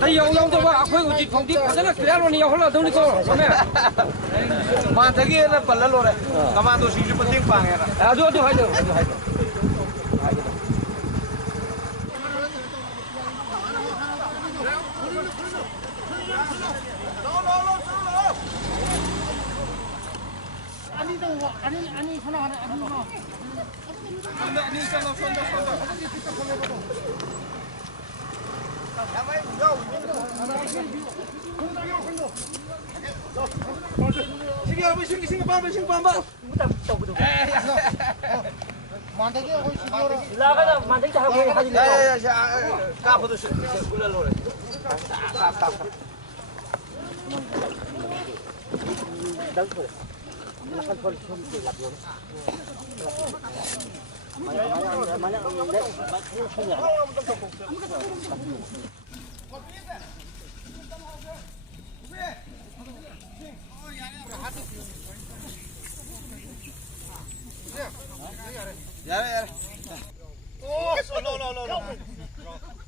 đây ông tôi bảo khơi của chị phòng tiếp phải là cái luôn nhiều hơn là đâu đi cô mà thấy kia nó bẩn luôn đấy làm ăn tôi xin chút tiền vàng này à rồi hay được 아니 전화 안 해. 아니 전화 손 신기 여러분 신기 반반 만들기 하고 있어 나가다 만들기 하고 하지 야야야 까부도 굴러로 까 Makan pol som silap yun. Mana hindi. Oh, no.